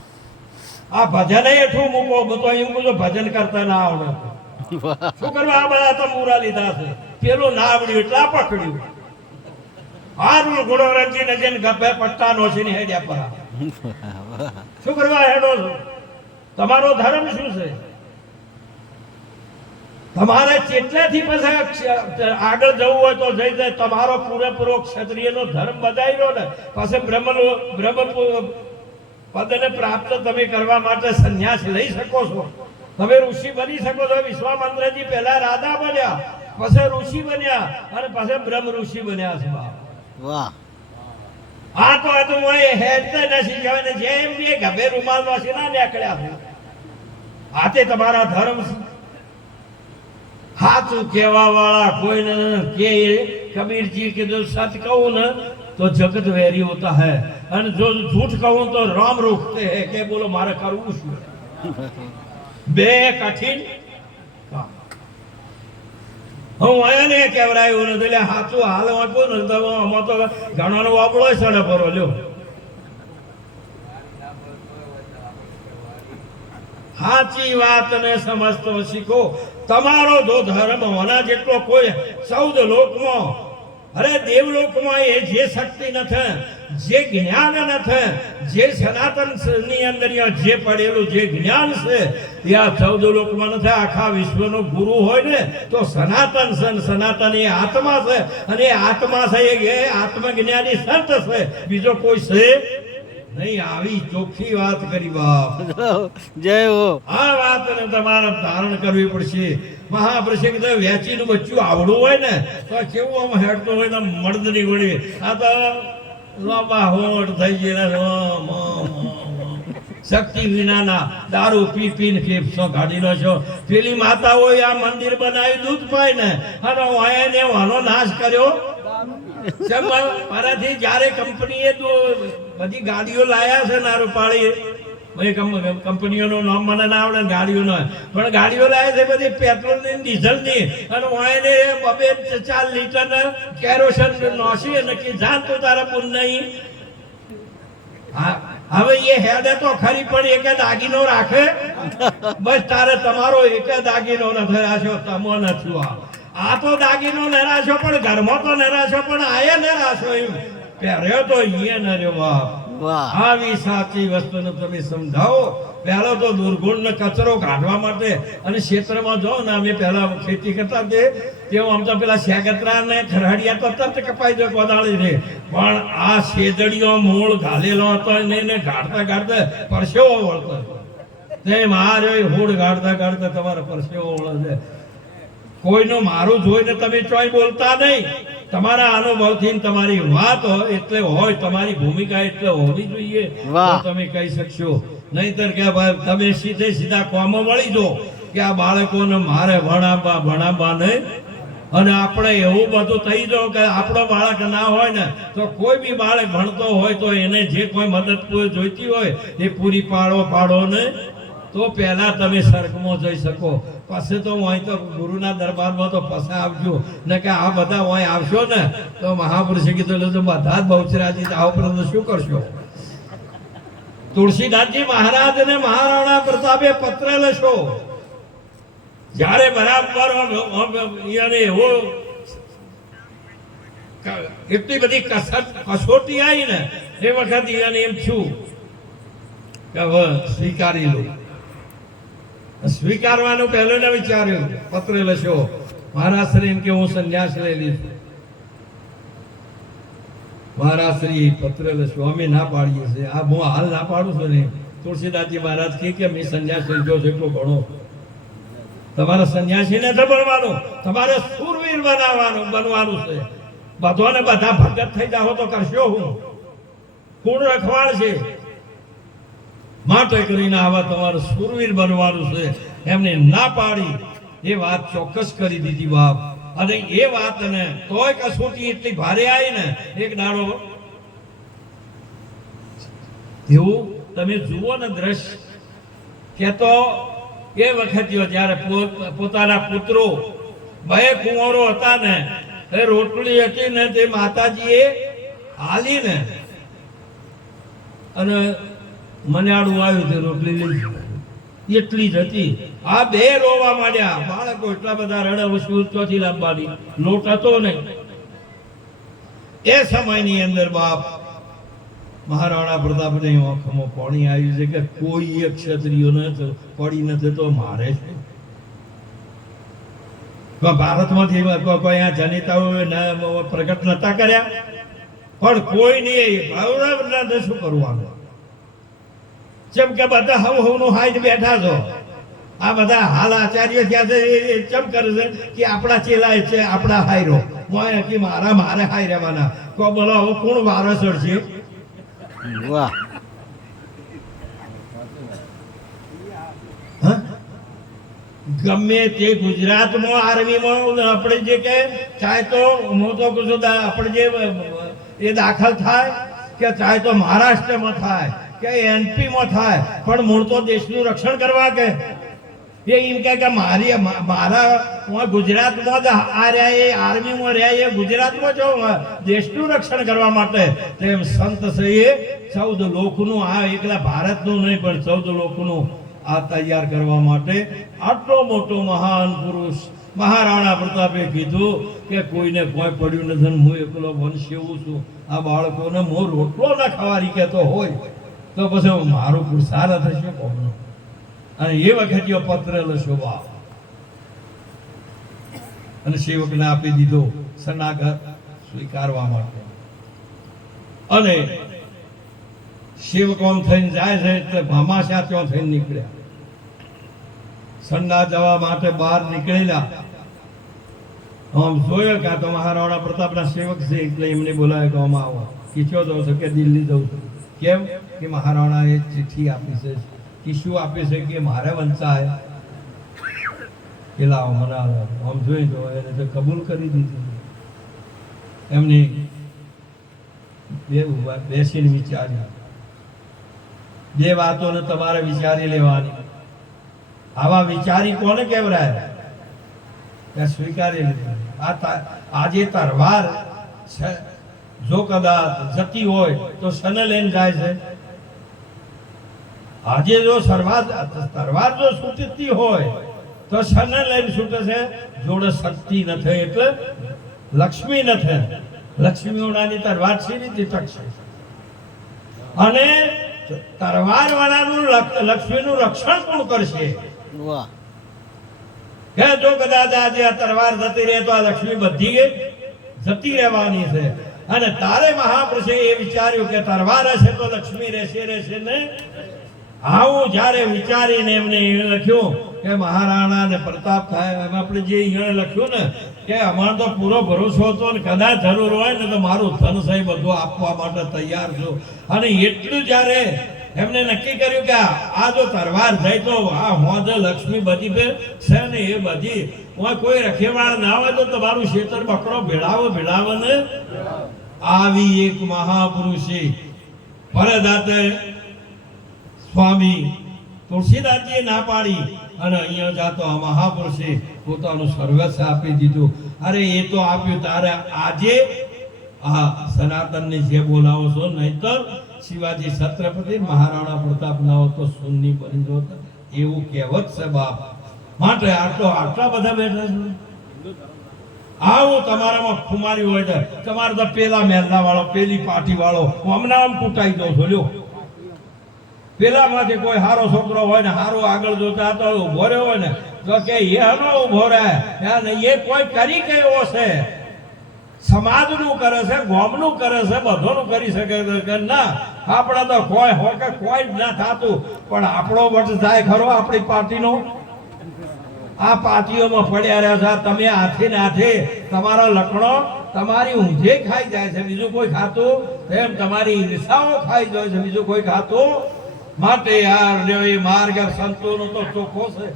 આ ભજન એઠું મૂકો બધો એમ કહું ભજન કરતા ના આવડે વાહ શું કરવા? આ બધા તો મૂરા લીધા છે, પેલું ના આવડ્યું એટલે આ પકડ્યું. હારું ઘોડો રંજીને જઈને ગભે પટ્ટા નો છે ને હેડ્યા પર શું કરવા હેડો છો? તમારો ધર્મ શું છે? તમારે કેટલાથી પછી આગળ જવું હોય તો જઈ જાય. તમારો પૂરેપૂરો ક્ષત્રિયનો ધર્મ બધાઈ ને પછી બ્રહ્મ પદને પ્રાપ્ત તમે કરવા માટે સંન્યાસ લઈ શકો છો. તમે ઋષિ બની શકો છો. વિશ્વામિત્રજી પહેલા રાજા બન્યા, પછી ઋષિ બન્યા અને પછી બ્રહ્મ ઋષિ બન્યા છે. વાહ આ તો હતું હોય હેડતે નથી કહેવાય ને જેમ બે ગભે રૂમાલ માંથી ના નીકળ્યા છે. આ તે તમારા ધર્મ સાચું કહેવા વાળા કોઈને કે કબીરજી કે જો સચ કહું ને તો જગત વેરી હોતા है અને જો झूठ कहूं तो राम रोकते हैं કે બોલો મારે કરવું શું? બે કઠિન કામ. હું એને કહેવરાયું નથી એટલે સાચું હાલ વાંચું ને તો આમાં તો ઘણો વાપડો સડે પરો લ્યો. સાચી વાત ને સમજતો શીખો. તમારો જો ધર્મ હોના જેટલો કોઈ 14 લોકમાં અરે દેવલોકમાં એ જે શક્તિ નથી, જે જ્ઞાન નથી, જે સનાતન ની અંદર જે પડેલું જે જ્ઞાન છે એ આ 14 લોકમાં નથી. આખા વિશ્વનો ગુરુ હોય ને તો સનાતન છે. સનાતન એ આત્મા છે અને એ આત્મા છે એ આત્મજ્ઞાની સંત છે, બીજો કોઈ છે નહીં. આવી ચોખ્ખી વાત કરી બાપ. જય હો. આ વાતને તમારે ધારણ કરવી પડશે. મહાપ્રસિદ્ધ વેચીનું બચ્ચું આવડું હોય ને તો કેવું આમ હેડતું હોય ને મળદની વળી. આ તો લાંબા હોઠ થઈ ગયેલા શક્તિ વિનાના દારૂ પી પીને ફેફસો કાઢીનો છો. પેલી માતા હોય આ મંદિર બનાવી દૂધ પાય ને અને એને વાનો નાશ કર્યો. મારાથી જયારે કંપનીએ તો બધી ગાડીઓ લાયા છે ના રૂપાળી કંપનીઓનું નામ મને ના આવડે ગાડીઓનો પણ ગાડીઓ લાવે છે બધી પેટ્રોલ ની ડીઝલ ની અને એને 2-4 લીટર કેરોસીન નોસી અને કે જાન તો તારા પૂર નહીં. હવે એ હેડે તો ખરી પણ એક દાગીનો રાખે બસ તારે તમારો એક દાગીનો નથી રાખ્યો તમો નથી. આ તો દાગીનો ન રાખ્યો પણ ઘરમાં તો ન રાખ્યો પણ આયે ન રાખ્યો એમ પહેર્યો તો એ ન રહ્યો. આવી સાચી વસ્તુને તમે સમજાવો. પહેલો તો દુર્ગુણ ને કચરો કાઢવા માટે અને ક્ષેત્રમાં જાઓ ને અમે પહેલા ખેતી કરતા તેઓ આમ તો પેલા શેગતરા ને ખરાડિયા તો તરત કપાઈ જાય કોદાળી ને પણ આ શેદડીઓ મૂળ ઘાલેલો હતો એને ગાળતા ગાળતા પરસેવો વળતો તે માર્યો હોડ ગાળતા ગાળતા તમારો પરસેવો વળે. કોઈનું મારું જોઈને તમે ચોય બોલતા નહીં. તમારા અનુભવથી તમારી વાત એટલે હોય, તમારી ભૂમિકા એટલે હોવી જોઈએ તો તમે કહી શકશો. નહીતર કે ભાઈ તમે સીધા કોમો વળી દો કે આ બાળકોને મારે ભણાવવા નહીં અને આપણે એવું બધું થઈ જાવ કે આપણો બાળક ના હોય ને તો કોઈ બી બાળક ભણતો હોય તો એને જે કોઈ મદદ જોઈતી હોય એ પૂરી પાડો ને તો પહેલા તમે સ્વર્ગમાં જઈ શકો. પછી તો અહીં તો ગુરુના દરબારમાં તો પછી આવજો ને કે આ બધા અહીં આવશો ને તો મહાપુરુષે કીધું તો બધા જ બહુચરાજી આવો પરંતુ શું કરશો? તુલસીદાસજી મહારાજ ને મહારાણા પ્રતાપે પત્ર લખો. જ્યારે બરાબર એવો એટલી બધી કસોટી આવી ને એ વખત એમ છું કે હવે સ્વીકારી લો. સ્વીકારવાનું પહેલું ને વિચાર્યું પત્ર લખ્યો મહારાજ શ્રી કે હું સંન્યાસ લઈ લઈશ. મહારાજ શ્રી પત્ર લખ્યો અમે ના પાડીએ છીએ. આ હું હાલ ના પાડું છું ને. તુલસીદાસજી મહારાજ કે મેં સંન્યાસ લીધો છે એટલો ઘણો. તમારે સંન્યાસી ને બનવાનું, તમારે સુરવીર બનવાનું છે. બધોને બધા ભગત થઈ જાઓ તો કરશો હું કોણ રખવાડ છે માટે કરીને આવા તમારે સુરવીર બનવાનું છે. એમને ના પાડી એ વાત ચોક્કસ કરી દીધી બાપ. અને એ વાતને તોય કસોટી એટલી ભારે આવી ને એક દાડો એવું તમે જુઓ ને દ્રશ્ય કે તો એ વખત જ્યારે પોતાના પુત્રો બે કુંવરો હતા ને એ રોટલી હતી ને તે માતાજીએ હાલી ને અને મનાડું આવ્યું તે રોટલી લઈ એટલી જ હતી. આ બે રોવા માંડ્યા. બાળકો એટલા બધા રડે વસ્તુ ચોથી લાવવાની લોટ હતો નહીં. એ સમયની અંદર બાપ મહારાણા પ્રતાપની આંખમાં પાણી આવ્યું છે કે કોઈ એક ક્ષત્રિયો ન પડી નથી તો મારે છે. ભારતમાંથી કોઈ આ જનેતાઓ પ્રગટ નતા કર્યા પણ કોઈ નહીં. શું કરવાનું? જેમ કે બધા હવનું હાઈટ બેઠા છો. આ બધા હાલ આચાર્ય ત્યાં છે ચમ કરે છે કે આપણા ચેલા છે આપણા હાયરો કે મારે હાઈ રહેવાના. તો બોલો હવે કોણ વારસર છે? વાહ ગમે તે ગુજરાતમાં આર્મીમાં આપણે જે કે ચાહે તો હું તો કહું છું આપણે જે એ દાખલ થાય કે ચાહે તો મહારાષ્ટ્રમાં થાય કે એમપીમાં થાય પણ મૂળ તો દેશનું રક્ષણ કરવા કે એ એમ કે મારા ગુજરાતમાં જ આ રહ્યા એ આર્મીમાં રહ્યા એ ગુજરાતમાં જો દેશનું રક્ષણ કરવા માટે તેમ સંત છે એ 14 લોકનું આ એકલા ભારતનું નહીં પણ 14 લોકનું આ તૈયાર કરવા માટે આટલો મોટો મહાન પુરુષ મહારાણા પ્રતાપે કીધું કે કોઈને કોઈ પડ્યું નથી. હું એકલો વંશ એવું છું. આ બાળકોને હું રોટલો ના ખવારી કહેતો હોય તો પછી મારું પુરુષાર્થ થશે કોનો? અને એ વખતે પત્ર લખો બાપ અને સેવકને આપી દીધો શરણાગત સ્વીકારવા માટે. અને સેવક આમ થઈને જાય છે એટલે ભામાશા ત્યાં થઈને નીકળ્યા. સંડા જવા માટે બહાર નીકળેલા. આમ જોયો કે આ તો મહારાણા પ્રતાપના સેવક છે એટલે એમને બોલાવે કે આમ આવો. કીચો જવું છે કે દિલ્હી જવું છું. કેમ કે મહારાણાએ ચિઠ્ઠી આપી છે. કે શું આપે છે કે મારે વંચાય પેલા મને આમ જોઈ તો એને તો કબૂલ કરી દીધું. એમની બેસીને વિચાર્યા. બે વાતોને તમારે વિચારી લેવાની. આવા વિચારી કોને કેવરાય? સ્વીકારી લીધું. આજે તરવાર જો કદાચ જતી હોય તો સને લઈને જાય છે. આજે જો તરવાર જો છૂટતી હોય તો સને લઈને છૂટે છે. જોડે શક્તિ નથી એટલે લક્ષ્મી નથી. લક્ષ્મી ઓળાની તરવાર સી રીતે ટકશે? અને તરવાર વાળાનું લક્ષ્મીનું રક્ષણ કોણ કરશે? વાહ કે જો કદાચ આજે આ તરવાર જતી રહે તો આ લક્ષ્મી બધી જતી રહેવાની છે. અને તારે મહાપુરુષે એ વિચાર્યું કે તરવાર હશે તો લક્ષ્મી રહેશે ને. આવું જ્યારે વિચારીને એમને લખ્યું કે મહારાણા ને પ્રતાપ થાય. આપણે જે અહીંયા લખ્યું ને કે અમારો તો પૂરો ભરોસો હતો ને કદાચ જરૂર હોય ને તો મારું ધન સહી બધું આપવા માટે તૈયાર છું. અને એટલું જ્યારે એમને નક્કી કર્યું કે આ જો તરવાર જાય તો આ હોદ લક્ષ્મી બધી છે ને એ બધી કોઈ રખેવાળ ના હોય તો તમારું ક્ષેત્ર બકરો ભેળાવો ને. આવી એક મહાપુરુષે ભરદાતે સ્વામી તુલસીદાસજીએ ના પાડી અને અહીંયા જાતો આ મહાપુરુષે પોતાનું સર્વસ્વ આપી દીધું. અરે એ તો આપ્યું તારે આજે આ સનાતનને જે બોલાવો છો નહીતર શિવાજી છત્રપતિ મહારાણા પ્રતાપ ના હોત તો સુન્ની બની જોત એવું કહેવત છે બાપ. માટે આટલા બધા બેઠા છે. આવું તમારામાં ખુમારી હોય તો તમારે તો પેલા મહેલા વાળો પેલી પાર્ટી વાળો હમણાં આમ કૂટાઈ દો છો. લ્યો પેલા માંથી કોઈ સારો છોકરો હોય ને સારો આગળ જોતા તો ઉભો રહ્યો હોય ને તો કે એ હનો ઉભો રહે એ કોઈ કરી ગયો છે. સમાજનું કરે છે, ગામનું કરે છે, બધોનું કરી શકે કે ના આપણે તો કોઈ હો કે કોઈ જ ના થતું. પણ આપણો વટ જાય ખરો આપણી પાર્ટીનો. આ પાર્ટીઓમાં પડ્યા રહ્યા છે. તમે હાથે ને હાથે તમારો લકડો તમારી ઊંઘે ખાઈ જાય છે, બીજું કોઈ ખાતું. એમ તમારી ઈર્ષાઓ ખાઈ જાય છે, બીજું કોઈ ખાતું. માટે યાર એ માર્ગ સંતોનો તો ચોખ્ખો છે.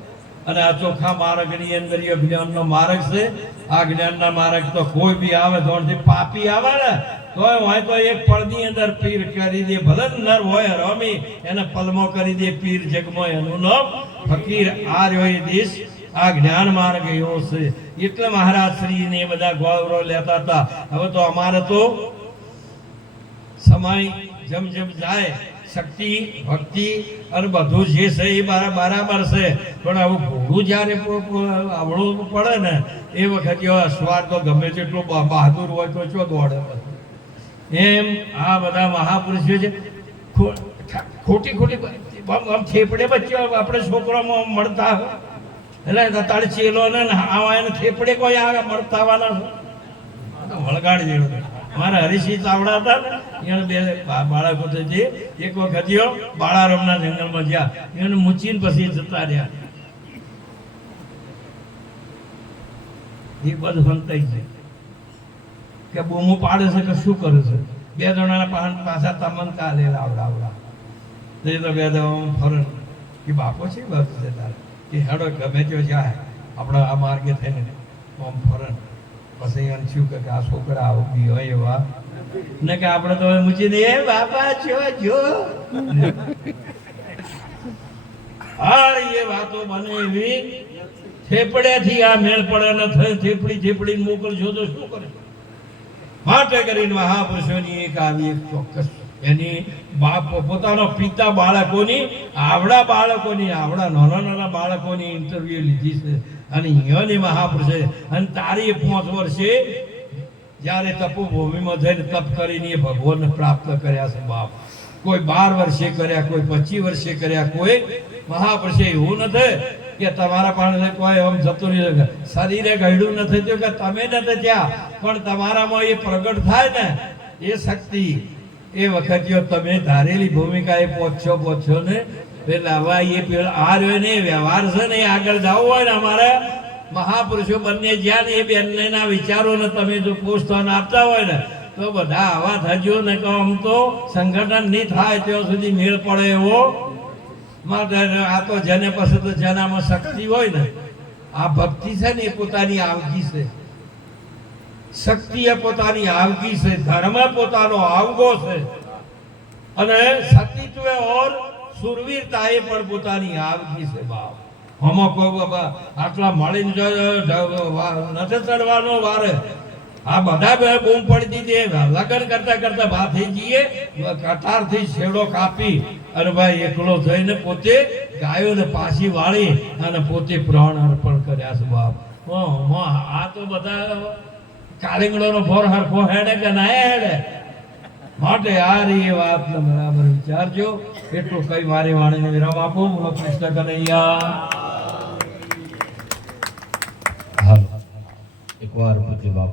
અને આ ચોખ્ખા માર્ગની અંદર એ જ્ઞાનનો માર્ગ છે. આ જ્ઞાનના માર્ગ તો કોઈ બી આવે તો પાપી આવે ને તોય હોય તો એક પળની અંદર પીર કરી દે, ભલે નર હોય રમી એને પલમો કરી દે પીર જગમો, એનું નામ ફકીર. આ રહ્યો એ દેશ, આ જ્ઞાન માર્ગ એવો છે. એટલે મહારાજ શ્રી ને બધા ગૌરવ લેતા હતા. હવે તો અમારે તો સમય જેમ જેમ જાય શક્તિ ભક્તિ અને બધું જે છે એ બરાબર છે, પણ આવું ઘોડું જ્યારે આવડવું પડે ને એ વખતે અશ્વાર તો ગમે તેટલો બહાદુર હોય તો ચો દોડે. એમ આ બધા મહાપુરુષો છે ખોટી ખોટી આમ થેપડે વચ્ચે આપણે છોકરામાં મળતા એટલે તારે ચેલો ને આવા એને થેપડે કોઈ આવે મળતા આવવાના વળગાડી જેવું. મારા હરીસિંહ ચાવડા હતા ને એને બે બાળકો છે, એક વખત બાળારામના જંગલમાં ગયા, એને મૂચીને પછી જતા રહ્યા. એ બધું હંતાઈ છે કે બૂમો પાડે છે કે શું કરે છે. બે જણાના પાછા તમન કાલે આવડા એ તો બે જણા ફરણ કે બાપો છે બસ છે તારે કે હેડો ગમે તે જાય આપણે આ માર્ગે થઈને આમ ફરણ. પછી એમ થયું કે આ છોકરા આવું બી હોય એવા ને કે આપણે તો મૂકીને એ બાપા જો હા એ વાતો બને એવી થેપડેથી આ મેળ પડે ને થેપડી મોકલશો તો શું કરે. માટે કરીને મહાપુરુષોની એક આવી એક ચોક્કસ એની બાપ પોતાનો પિતા બાળકોની આવડા નાના બાળકોની ઇન્ટરવ્યુ લીધી છે. અને અહીંયાની મહાપુરુષે અને તારી 5 વર્ષે જ્યારે તપોભૂમિમાં જઈને તપ કરીને ભગવાનને પ્રાપ્ત કર્યા છે બાપ. કોઈ 12 વર્ષે કર્યા, કોઈ 25 વર્ષે કર્યા. કોઈ મહાપુરુષે એવું નથી કે તમારા પાસે કોઈ આમ જતું રહે, શરીરે ગળ્યું નથી થયું કે તમે નથી ત્યાં, પણ તમારામાં એ પ્રગટ થાય ને એ શક્તિ એ વખતે તમે ધારેલી ભૂમિકા એ પહોંચો ને એટલે હવે એ પેલા આ રહ્યો ને વ્યવહાર છે ને આગળ જવું હોય ને અમારે મહાપુરુષો બંને જ્યાં ને એ બંનેના વિચારોને તમે જો પ્રોત્સાહન આપતા હોય ને તો બધા આવા થજો ને કે આમ તો સંગઠન નહીં થાય ત્યાં સુધી મેળ પડે એવો. માટે આ તો જેને પાસે તો જેનામાં શક્તિ હોય ને આ ભક્તિ છે ને એ પોતાની આવકી છે, શક્તિ એ પોતાની આવકી છે, ધર્મ પોતાનો આવગો છે, અને સતીત્વ ઓર સુરવીરતા એ પણ પોતાની આવકી છે બાપ. આમાં કોઈ આટલા મળીને નથી ચડવાનો વારે. આ બધા બૂમ પડી દીધી, લગ્ન કરતા બહાર થઈ જઈએ કટારથી છેડો કાપી અને ભાઈ એકલો થઈને પોતે ગાયોને પાછી વાળી અને પોતે પ્રાણ અર્પણ કર્યા છે બાપ. આ તો બધા કાલિંગડોનો ભોર હરખો હેડે કે ના હેડે. માટે આ એ વાત બરાબર વિચારજો. એટલું કઈ મારી વાણીને વિરામ આપો. બોલો કૃષ્ણ કનૈયા. એકવાર પૂજ્ય બાપુ